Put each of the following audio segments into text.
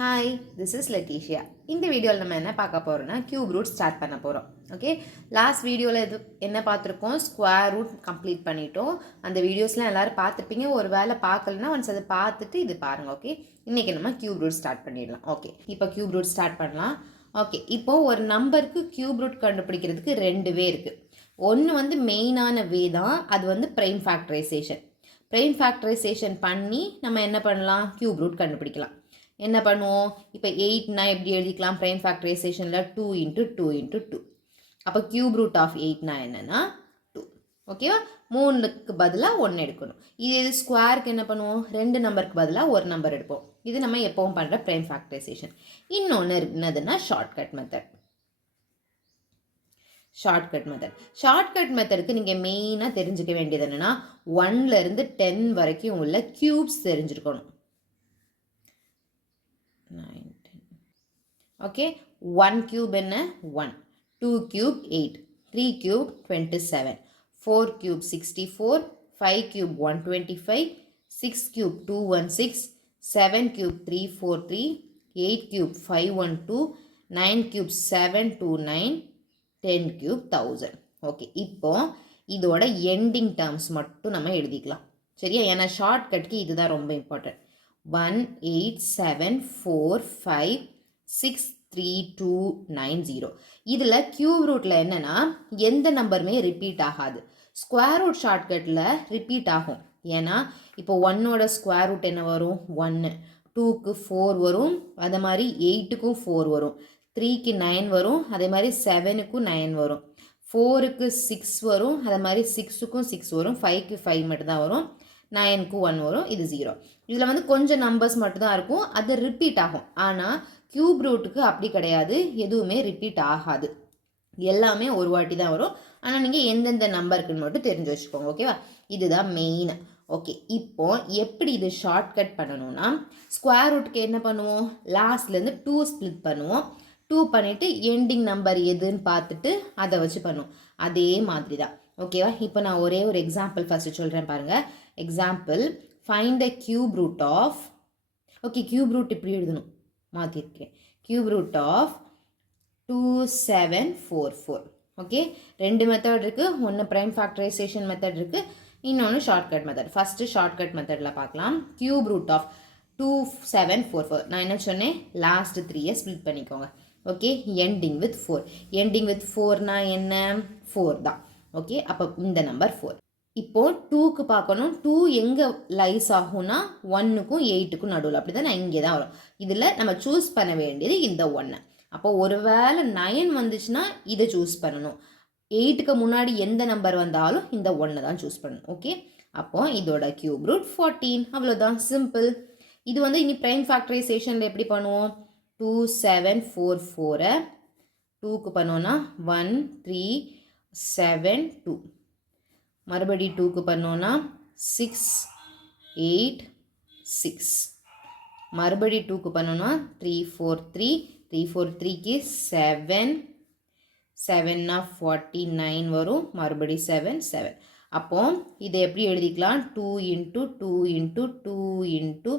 Hi, this is லெட்டிஷியா. இந்த வீடியோவில் நம்ம என்ன பார்க்க போகிறோம்னா கியூப் ரூட் ஸ்டார்ட் பண்ண போகிறோம். ஓகே, லாஸ்ட் வீடியோவில் என்ன பார்த்துருக்கோம், ஸ்கொயர் ரூட் கம்ப்ளீட் பண்ணிட்டோம். அந்த வீடியோஸ்லாம் எல்லோரும் பார்த்துருப்பீங்க. ஒரு வேளை பார்க்கலன்னா ஒன்ஸ் அதை பார்த்துட்டு இது பாருங்கள். ஓகே, இன்றைக்கி நம்ம கியூப் ரூட் ஸ்டார்ட் பண்ணிடலாம். ஓகே, இப்போ கியூப் ரூட் ஸ்டார்ட் பண்ணலாம். ஓகே, இப்போது ஒரு நம்பருக்கு கியூப் ரூட் கண்டுபிடிக்கிறதுக்கு ரெண்டு வே இருக்குது. ஒன்று வந்து மெயினான வே தான், அது வந்து ப்ரைம் ஃபேக்டரைசேஷன். ப்ரைம் ஃபேக்டரைசேஷன் பண்ணி நம்ம என்ன பண்ணலாம், கியூப் ரூட் கண்டுபிடிக்கலாம். என்ன பண்ணுவோம், இப்போ 8னா எப்படி எழுதிக்கலாம், ப்ரைம் ஃபேக்டரைசேஷனில் 2 × 2 × 2. அப்போ கியூப் ரூட் ஆஃப் 8னா என்னென்னா 2. ஓகேவா, 3க்கு பதிலாக 1 எடுக்கணும். இது ஸ்கொயருக்கு என்ன பண்ணுவோம், 2 நம்பருக்கு பதிலாக ஒரு நம்பர் எடுப்போம். இது நம்ம எப்பவும் பண்ணுற ப்ரைம் ஃபேக்டரைசேஷன். இன்னொன்று என்னதுன்னா ஷார்ட்கட் மெத்தட். ஷார்ட்கட் மெத்தடுக்கு நீங்கள் மெயினாக தெரிஞ்சுக்க வேண்டியது என்னென்னா 1லேருந்து 10 வரைக்கும் உள்ள க்யூப்ஸ் தெரிஞ்சிருக்கணும். 9, 10. ஓகே, 1 cube என்ன 1, 2 cube 8, 3 cube 27, 4 cube 64, 5 cube 125, 6 cube 216, 7 cube 343, 8 cube 512, 9 cube 729, 10 cube 1000. Okay, இப்போ இதோட எண்டிங் டேர்ம்ஸ் மட்டும் நம்ம எழுதிக்கலாம். சரியா, ஏன்னா ஷார்ட்கட்க்கு இதுதான் ரொம்ப இம்பார்ட்டன்ட். 1 8 7 4 5 6 3 2 9 0. இதில் கியூப் ரூட்டில் என்னென்னா எந்த நம்பருமே ரிப்பீட் ஆகாது. ஸ்கொயர் ரூட் ஷார்ட்கட்டில் ரிப்பீட் ஆகும். ஏன்னா இப்போ 1ஓட ஸ்கொயர் ரூட் என்ன வரும் 1, 2க்கு 4 வரும், அதே மாதிரி 8க்கும் 4 வரும், 3க்கு 9 வரும், அதே மாதிரி 7க்கும் 9 வரும், 4க்கு 6 வரும், அதே மாதிரி 6க்கும் 6 வரும், 5க்கு 5 மட்டும்தான் வரும், 9க்கு 1 வரும், இது 0. இதில் வந்து கொஞ்சம் நம்பர்ஸ் மட்டும்தான் இருக்கும், அது ரிப்பீட் ஆகும். ஆனால் கியூப் ரூட்டுக்கு அப்படி கிடையாது, எதுவுமே ரிப்பீட் ஆகாது, எல்லாமே ஒரு வாட்டி தான் வரும். ஆனால் நீங்கள் எந்தெந்த நம்பருக்குன்னு மட்டும் தெரிஞ்சு வச்சுக்கோங்க. ஓகேவா, இதுதான் மெயின். ஓகே, இப்போ எப்படி இது ஷார்ட்கட் பண்ணணும்னா ஸ்கொயர் ரூட்டுக்கு என்ன பண்ணுவோம், லாஸ்ட்லேருந்து 2 ஸ்ப்ளிட் பண்ணுவோம். 2 பண்ணிவிட்டு எண்டிங் நம்பர் எதுன்னு பார்த்துட்டு அதை வச்சு பண்ணுவோம். அதே மாதிரி தான். ஓகேவா, இப்போ நான் ஒரே ஒரு எக்ஸாம்பிள் ஃபஸ்ட்டு சொல்கிறேன் பாருங்கள். Example, find the cube root of, okay cube root இப்படி எழுதணும், மாற்றிருக்கேன், கியூப் ரூட் ஆஃப் 2744. ஓகே, ரெண்டு மெத்தட் இருக்குது, ஒன்று ப்ரைம் ஃபேக்டரைசேஷன் மெத்தட் இருக்குது, இன்னொன்று ஷார்ட்கட் மெத்தட். ஃபஸ்ட்டு ஷார்ட்கட் மெத்தடில் பார்க்கலாம். Cube root of 2744. நான் என்ன சொன்னேன், லாஸ்ட் 3 ஸ்ப்ளிட் பண்ணிக்கோங்க. Okay, ending with 4. Ending with 4னா என்ன, 4 தான். ஓகே, அப்போ இந்த நம்பர் 4. இப்போது 2க்கு பார்க்கணும். 2 எங்கே லைஸ் ஆகும்னா 1க்கும் 8க்கும் நடுவில், அப்படி தான் நான் இங்கே தான் வரும். இதில் நம்ம சூஸ் பண்ண வேண்டியது இந்த 1. அப்போ ஒரு வேளை 9 வந்துச்சுன்னா இதை சூஸ் பண்ணணும். 8க்கு முன்னாடி எந்த நம்பர் வந்தாலும் இந்த 1 தான் சூஸ் பண்ணணும். ஓகே, அப்போ இதோட கியூப் ரூட் 14. அவ்வளோதான், சிம்பிள். இது வந்து இனி ப்ரைம் ஃபேக்டரைசேஷனில் எப்படி பண்ணுவோம், 2744 2க்கு பண்ணோன்னா 1 3 7 2, மறுபடி 2க்கு பண்ணோன்னா 6 8 6, மறுபடி 2க்கு பண்ணோன்னா 3 4 3, 3 4 3க்கு 7 7னா 49 வரும், மறுபடி 7 7. அப்போ இதை எப்படி எழுதிக்கலாம், 2 × 2 × 2 ×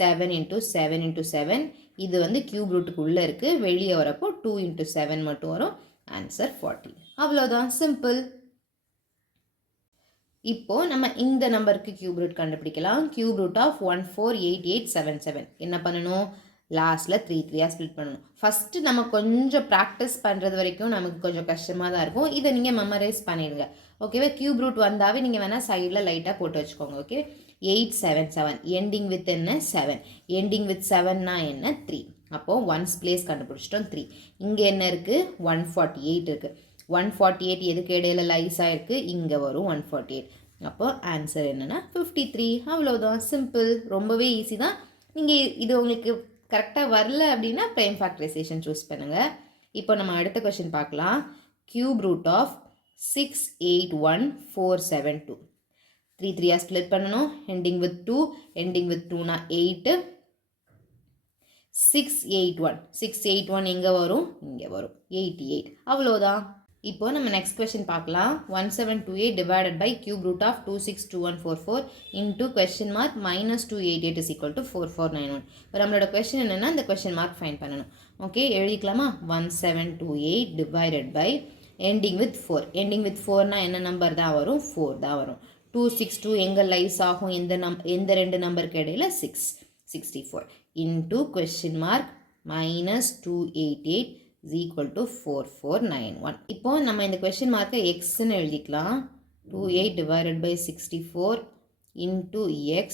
7 × 7 × 7. இது வந்து கியூப் ரூட்டுக்கு உள்ளே இருக்குது, வெளியே வரப்போ 2 × 7 மட்டும் வரும். ஆன்சர் 40. அவ்வளோதான், சிம்பிள். இப்போது நம்ம இந்த நம்பருக்கு கியூப் ரூட் கண்டுபிடிக்கலாம். Cube root of 148877. என்ன பண்ணணும், லாஸ்ட்டில் 3 3 ஸ்ப்ளிட் பண்ணணும். ஃபஸ்ட்டு நம்ம கொஞ்சம் ப்ராக்டிஸ் பண்ணுறது வரைக்கும் நமக்கு கொஞ்சம் கஷ்டமாக தான் இருக்கும். இதை நீங்கள் மெமரைஸ் பண்ணிடுங்க. ஓகேவா, கியூப் ரூட் வந்தாவே நீங்கள் வேணால் சைடில் லைட்டாக போட்டு வச்சுக்கோங்க. ஓகே, 877 எண்டிங் வித் என்ன 7, எண்டிங் வித் 7னா என்ன 3. அப்போது 1's பிளேஸ் கண்டுபிடிச்சிட்டோம் 3. இங்கே என்ன இருக்குது, 148 இருக்குது. 148 எதுக்கு இடையில லைஸாக இருக்குது, இங்கே வரும் 148. அப்போ ஆன்சர் என்னென்னா 53. அவ்வளோதான், சிம்பிள். ரொம்பவே ஈஸி தான். நீங்கள் இது உங்களுக்கு கரெக்டாக வரல அப்படின்னா ப்ரைம் ஃபேக்டரைசேஷன் சூஸ் பண்ணுங்கள். இப்போ நம்ம அடுத்த கொஷின் பார்க்கலாம். Cube root of 681472. 3 3 ஸ்ப்ளிட் பண்ணணும். எண்டிங் வித் 2, எண்டிங் வித் 2னா 8. 681 681 எங்கே வரும், இங்கே வரும் 88. அவ்வளோதான். இப்போ நம்ம நெக்ஸ்ட் கொஸ்டின் பார்க்கலாம். 1728 divided by cube root of 262144 into question mark minus 288 is equal to 4491. இப்போ நம்மளோட கொஸ்டின் என்னன்னா இந்த கொஸ்டின் மார்க் ஃபைண்ட் பண்ணணும். ஓகே, எழுதிக்கலாமா? 1728 divided by ending with 4. ending with 4னா என்ன நம்பர் தான் வரும்? 4 தான் வரும். 262 எங்க லைஸ் ஆகும்? எந்த ரெண்டு நம்பருக்கு இடையில? 64 into question mark minus 288 is equal to 4491. இப்போ நம்ம இந்த question mark xன்னு எழுதிக்கலாம். 28 divided by 64 into x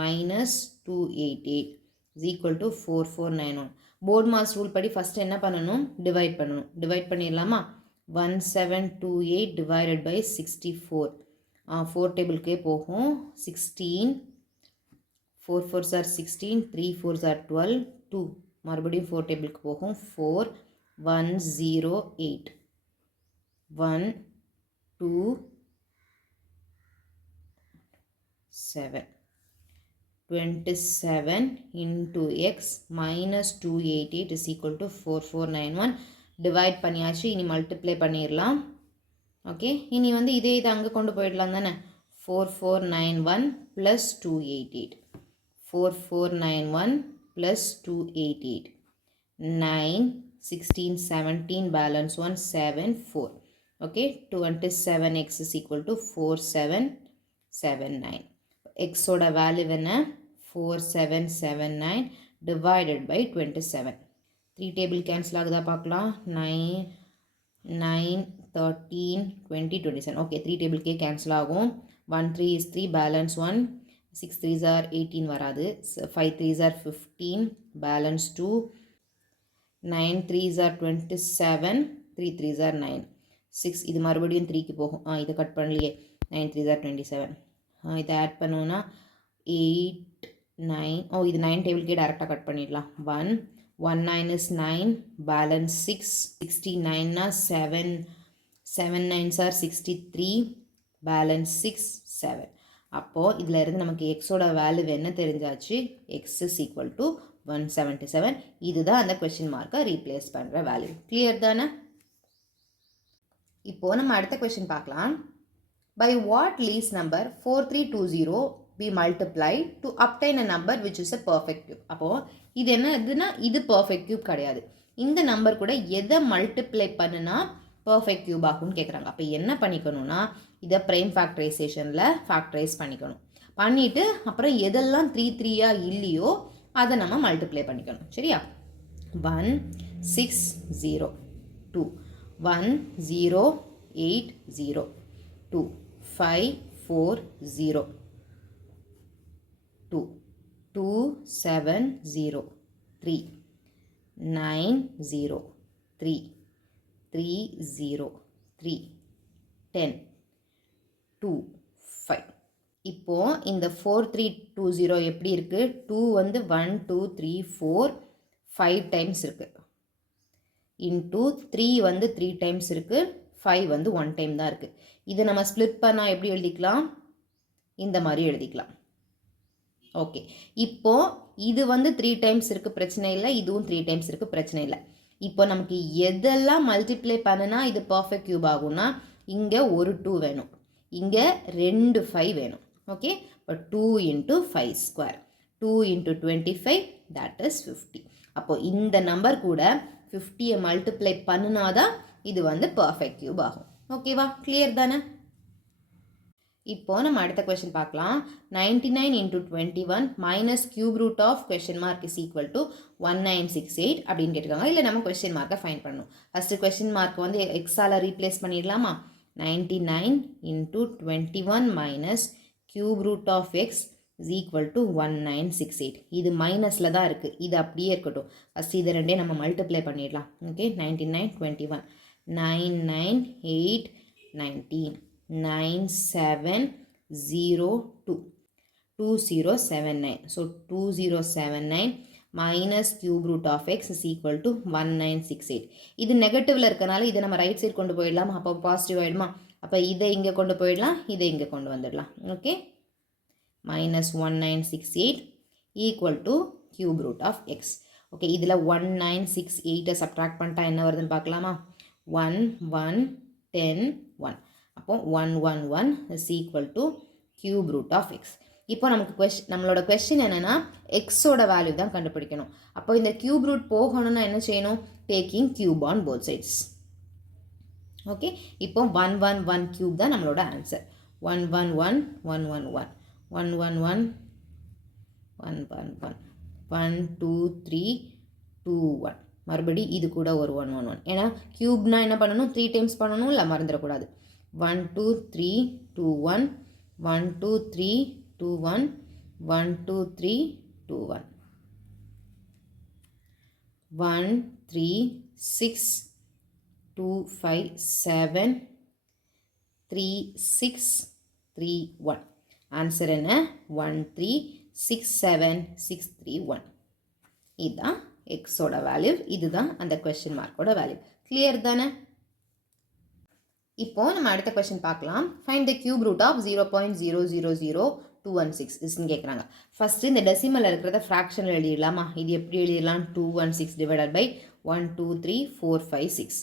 minus 288 is equal to 4491. BODMAS rule படி ஃபர்ஸ்ட் என்ன பண்ணணும்? டிவைட் பண்ணணும். டிவைட் பண்ணிடலாமா? 1728 divided by 64. 4 டேபிளுக்கே போகும். 16 4 4s are 16, 3 4s are 12, 2 மறுபடியும் 4 டேபிளுக்கு போகும். 4 108 1 2 7 27 into x minus 288 is equal to 4491. Divide பண்ணியாச்சு. இனி மல்டிப்ளை பண்ணிடலாம். ஓகே, இனி வந்து இதே இது அங்கே கொண்டு போயிடலாம் தானே. 4491 plus 288 4491 plus 288 9 16 17 balance 1 7 4. okay, 27x is equal to 4779. x ஓட வேல்யூ என்ன? 4779 divided by 27. 3 டேபிள் கேன்சல் ஆகுதா பார்க்கலாம். 9 9 13 20 27. ஓகே, 3 டேபிள்கே கேன்சல் ஆகும். 1 3 is 3 balance 1. 6 3s are 18 வராது. 5 3s are 15 balance 2. 9 3s are 27. 3 3s are 9. 6 இது மறுபடியும் 3க்கு போகும். இதை கட் பண்ணலையே. 9 3s are 27. இதை ஆட் பண்ணோன்னா 8 9. இது 9 டேபிள்கே டேரெக்டாக கட் பண்ணிடலாம். 1 1 9 is 9 balance 6. 69 7 7 9s are 63 balance 6 7. அப்போது இதில் இருந்து நமக்கு எக்ஸோட வேல்யூ என்ன தெரிஞ்சாச்சு? X is equal to 177. இதுதான் அந்த கொஸ்டின் மார்க்கை ரீப்ளேஸ் பண்ணுற வேல்யூ. கிளியர் தானே? இப்போது நம்ம அடுத்த கொஸ்டின் பார்க்கலாம். By what least number 4320 be multiplied to obtain a number which is a perfect cube. அப்போது இது என்ன இதுனா இது பர்ஃபெக்ட் கியூப் கிடையாது. இந்த நம்பர் கூட எதை மல்டிப்ளை பண்ணுனா பர்ஃபெக்ட் கியூப் ஆகும்னு கேட்குறாங்க. அப்போ என்ன பண்ணிக்கணும்னா இதை ப்ரைம் ஃபேக்டரைசேஷனில் ஃபேக்டரைஸ் பண்ணிக்கணும். பண்ணிவிட்டு அப்புறம் எதெல்லாம் 3 3யா இல்லையோ அதை நம்ம மல்டிப்ளை பண்ணிக்கணும். சரியா? 1 6 0 2 1 0 8 0 2 5 4 0 2 2 7 0 3 9 0 3 3 0 3 10 2 5. இப்போ இந்த 4320 எப்படி இருக்குது? 2 வந்து 1 2 3 4 5 டைம்ஸ் இருக்குது. இன்டூ 3 வந்து 3 டைம்ஸ் இருக்குது. 5 வந்து 1 டைம் தான் இருக்குது. இதை நம்ம ஸ்ப்ளிட் பண்ணால் எப்படி எழுதிக்கலாம்? இந்த மாதிரி எழுதிக்கலாம். ஓகே, இப்போது இது வந்து 3 டைம்ஸ் இருக்குது, பிரச்சனை இல்லை. இதுவும் 3 டைம்ஸ் இருக்குது, பிரச்சனை இல்லை. இப்போ நமக்கு எதெல்லாம் மல்டிப்ளை பண்ணுனா இது பர்ஃபெக்ட் கியூப் ஆகும்னா இங்கே ஒரு 2 வேணும், இங்கே 2 5 வேணும். ஓகே, இப்போ 2 into 5 square 2 into 25 that is 50. அப்போது இந்த நம்பர் கூட 50யை மல்டிப்ளை பண்ணினாதான் இது வந்து பர்ஃபெக்ட் கியூப் ஆகும். ஓகேவா? கிளியர் தானே? இப்போ நம்ம அடுத்த கொஸ்டின் பார்க்கலாம். 99 into 21 minus cube root of question mark is equal to 1968 அப்படின்னு கேட்டிருக்காங்க. இல்லை நம்ம கொஸ்டின் மார்க்கை ஃபைண்ட் பண்ணணும். ஃபஸ்ட்டு கொஸ்டின் மார்க் வந்து எக்ஸால் ரீப்ளேஸ் பண்ணிடலாமா? 99 into 21 minus cube root of x is equal to 1968. இது மைனஸில் தான் இருக்குது, இது அப்படியே இருக்கட்டும். ஃபஸ்ட் இது ரெண்டே நம்ம மல்டிப்ளை பண்ணிடலாம். Okay, 99 21 9 9 8 19 9702 2079. So 2079 minus cube root of x is equal to 1968. இது நெகட்டிவ்ல இருக்கனால இதை நம்ம ரைட் சைடு கொண்டு போயிடலாம். அப்போ பாசிட்டிவ் ஆகிடுமா? அப்போ இதை இங்கே கொண்டு போயிடலாம், இதை இங்கே கொண்டு வந்துடலாம். Okay, minus 1968 equal to cube root of x. Okay, இதில் 1968 சப்ட்ராக்ட் பண்ணிட்டா என்ன வருதுன்னு பார்க்கலாமா? 1 1 10 1. அப்போ 1 1 1 is equal to cube root of x. இப்போ நமக்கு நம்மளோட கொஸ்டின் என்னன்னா எக்ஸோட வேல்யூ தான் கண்டுபிடிக்கணும். அப்போ இந்த கியூப் ரூட் போகணும்னா என்ன செய்யணும்? Taking cube on both sides. Okay, இப்போ 1 1 1 கியூப் தான் நம்மளோட ஆன்சர். 1 1 1 1 1 1 1 1 1 1 1 1 1 2 3 2 1. மறுபடி இது கூட ஒரு 1 1 1. ஏன்னா கியூப்னா என்ன பண்ணணும்? 3 டைம்ஸ் பண்ணணும், இல்லை மறந்துடக்கூடாது. 1 2 3 2 1 1 2 3 2 1 1 2 3 2 1 1 3 6 2 5 7 3 6 3 1. ஆன்சர் என்ன? 1 3 6 7 6 3 1. இதுதான் எக்ஸோட வேல்யூ. இதுதான் அந்த கொஸ்டின் மார்க்கோட வேல்யூ. கிளியர் தானே? இப்போ நம்ம அடுத்த கொஸ்டின் பார்க்கலாம். Find the cube root of 0.000216 இஸ்ன்னு கேட்குறாங்க. ஃபஸ்ட்டு இந்த டெசிமல் இருக்கிறத ஃப்ராக்ஷனில் எழுதிடலாமா? இது எப்படி எழுதிடலாம்? 216 டிவைடட் பை 1 2 3 4 5 6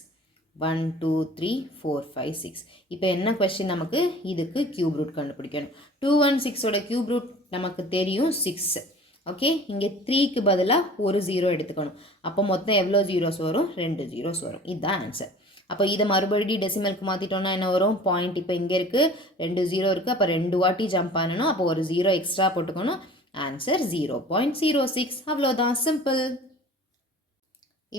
1 2 3 4 5 6. இப்போ என்ன கொஸ்டின்? நமக்கு இதுக்கு கியூப் ரூட் கண்டுபிடிக்கணும். 216ஓட கியூப் ரூட் நமக்கு தெரியும் 6. ஓகே, இங்கே 3க்கு பதிலாக ஒரு 0 எடுத்துக்கணும். அப்போ மொத்தம் எவ்வளோ ஜீரோஸ் வரும்? 2 ஜீரோஸ் வரும். இதுதான் ஆன்சர். அப்போ இதை மறுபடியும் டெசிமலுக்கு மாற்றிட்டோன்னா என்ன வரும்? பாயிண்ட் இப்போ இங்கே இருக்குது, 2 0 இருக்குது. அப்போ 2 வாட்டி ஜம்ப் பண்ணணும். அப்போ ஒரு 0 எக்ஸ்ட்ரா போட்டுக்கணும். ஆன்சர் 0.06. அவ்வளோதான், சிம்பிள்.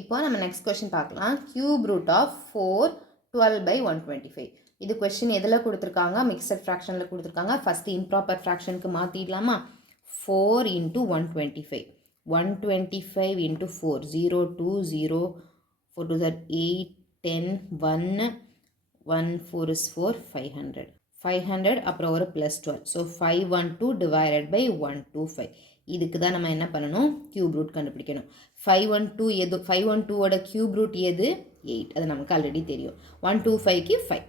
இப்போ நம்ம நெக்ஸ்ட் கொஸ்டின் பார்க்கலாம். Cube root of 4 12 by 125. இது கொஸ்டின் எதில் கொடுத்துருக்காங்க? மிக்சட் ஃப்ராக்ஷனில் கொடுத்துருக்காங்க. ஃபஸ்ட்டு இம்ப்ராப்பர் ஃப்ராக்ஷனுக்கு மாற்றிடலாமா? 4 into 125. 125 into 4 0 2 0 4 2 that 8 10 1 1 4 is 4 500 500 அப்புறம் ஒரு ப்ளஸ் 12. So 512 divided by 125. இதுக்கு தான் நம்ம என்ன பண்ணணும்? கியூப் ரூட் கண்டுபிடிக்கணும். 512 எது? 512ஓட கியூப் ரூட் எது? 8. அது நமக்கு ஆல்ரெடி தெரியும். 125க்கு 5.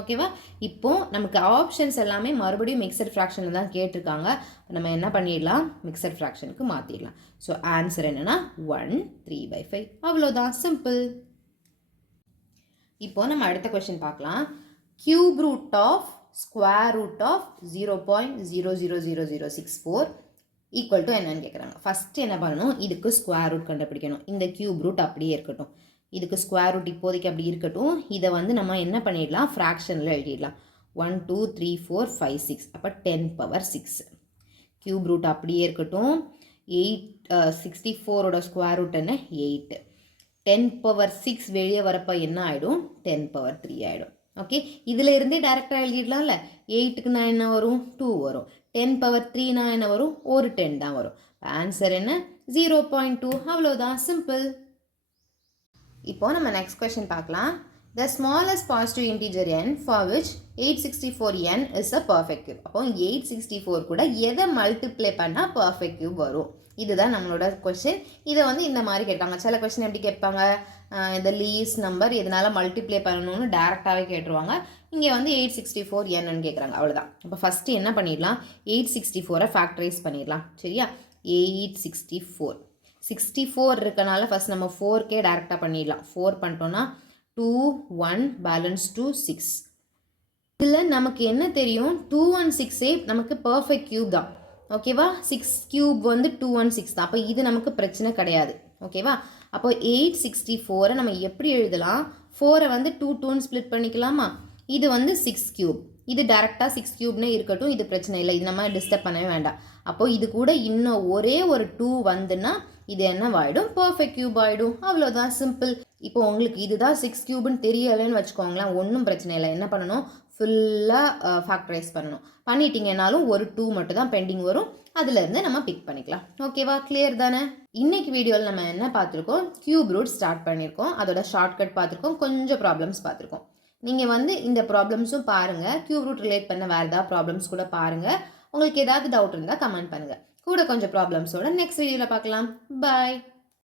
ஓகேவா? இப்போது நமக்கு ஆப்ஷன்ஸ் எல்லாமே மறுபடியும் மிக்சட் ஃப்ராக்ஷனில் தான் கேட்டிருக்காங்க. நம்ம என்ன பண்ணிடலாம்? மிக்சட் ஃப்ராக்ஷனுக்கு மாற்றிடலாம். ஸோ ஆன்சர் என்னென்னா 1 3/5. அவ்வளோதான், சிம்பிள். இப்போ நம்ம அடுத்த கொஸ்டின் பார்க்கலாம். Cube root of square root of 0.000064 equal to என்னன்னு கேட்குறாங்க. ஃபஸ்ட்டு என்ன பண்ணணும்? இதுக்கு ஸ்கொயர் ரூட் கண்டுபிடிக்கணும். இந்த கியூப் ரூட் அப்படியே இருக்கட்டும். இதுக்கு ஸ்கொயர் ரூட் இப்போதைக்கு அப்படி இருக்கட்டும். இதை வந்து நம்ம என்ன பண்ணிடலாம்? ஃப்ராக்ஷனில் எழுதிடலாம். 1 2 3 4 5 6. அப்போ 10 பவர் 6. கியூப் ரூட் அப்படியே இருக்கட்டும். 64ஓட ஸ்கொயர் ரூட் என்ன? 8. 10 பவர் 6 வெளியே வரப்போ என்ன ஆகிடும்? 10 பவர் 3 ஆகிடும். ஓகே, இதில் இருந்தே டேரெக்டாக எழுதிடலாம்ல. 8க்கு நான் என்ன வரும்? 2 வரும். 10 பவர் 3 என்ன வரும்? ஒரு 10 தான் வரும். ஆன்சர் என்ன? 0.2. அவ்வளோதான், சிம்பிள். இப்போ நம்ம நெக்ஸ்ட் கொஸ்டின் பார்க்கலாம். The smallest positive integer n for which 864n is a perfect cube. அப்போ 864 கூட எதை மல்டிப்ளை பண்ணால் பர்ஃபெக்ட் கியூப் வரும்? இதுதான் நம்மளோட கொஸ்டின். இதை வந்து இந்த மாதிரி கேட்பாங்க. சில கொஸ்டின் எப்படி கேட்பாங்க? இந்த லீஸ் நம்பர் இதனால் மல்டிப்ளை பண்ணணும்னு டேரெக்டாகவே கேட்டுருவாங்க. இங்கே வந்து 864 என்னன்னு கேட்குறாங்க. அவ்வளோதான். அப்போ ஃபஸ்ட்டு என்ன பண்ணிடலாம்? 864 ஃபேக்டரைஸ் பண்ணிடலாம். சரியா? 864 64 இருக்கனால ஃபஸ்ட் நம்ம 4K டேரெக்டாக பண்ணிடலாம். 4 பண்ணிட்டோன்னா 2 1 பேலன்ஸ் 2 6. இதில் நமக்கு என்ன தெரியும்? 216 நமக்கு பர்ஃபெக்ட் கியூப் தான். ஓகேவா? 6 கியூப் வந்து 216 தான். அப்போ இது நமக்கு பிரச்சனை கிடையாது. ஓகேவா? அப்போ 864 நம்ம எப்படி எழுதலாம்? 4 வந்து 2 2ன்னு ஸ்ப்ளிட் பண்ணிக்கலாமா? இது வந்து 6 கியூப். இது டேரெக்டாக 6 கியூப்னே இருக்கட்டும். இது பிரச்சனை இல்லை. இது நம்ம டிஸ்டர்ப் பண்ணவே வேண்டாம். அப்போது இது கூட இன்னும் ஒரே ஒரு 2 வந்துன்னா இது என்னவாயிடும்? பர்ஃபெக்ட் கியூப் ஆகிடும். அவ்வளோதான், சிம்பிள். இப்போ உங்களுக்கு இதுதான் 6 கியூப்னு தெரியலைன்னு வச்சுக்கோங்களேன். ஒன்றும் பிரச்சனை இல்லை. என்ன பண்ணணும்? ஃபுல்லாக ஃபேக்டரைஸ் பண்ணணும். பண்ணிட்டீங்கன்னாலும் ஒரு 2 மட்டும் தான் பெண்டிங் வரும். அதுலேருந்து நம்ம பிக் பண்ணிக்கலாம். ஓகேவா? கிளியர் தானே? இன்னைக்கு வீடியோவில் நம்ம என்ன பார்த்துருக்கோம்? கியூப் ரூட் ஸ்டார்ட் பண்ணியிருக்கோம். அதோட ஷார்ட்கட் பார்த்துருக்கோம். கொஞ்சம் ப்ராப்ளம்ஸ் பார்த்துருக்கோம். நீங்கள் வந்து இந்த ப்ராப்ளம்ஸும் பாருங்கள். கியூப் ரூட் ரிலேட் பண்ண வேறு ஏதாவது ப்ராப்ளம்ஸ் கூட பாருங்கள். உங்களுக்கு ஏதாவது டவுட் இருந்தால் கமெண்ட் பண்ணுங்கள். கூட கொஞ்சம் ப்ராப்ளம்ஸோட நெக்ஸ்ட் வீடியோவில் பார்க்கலாம். பாய்.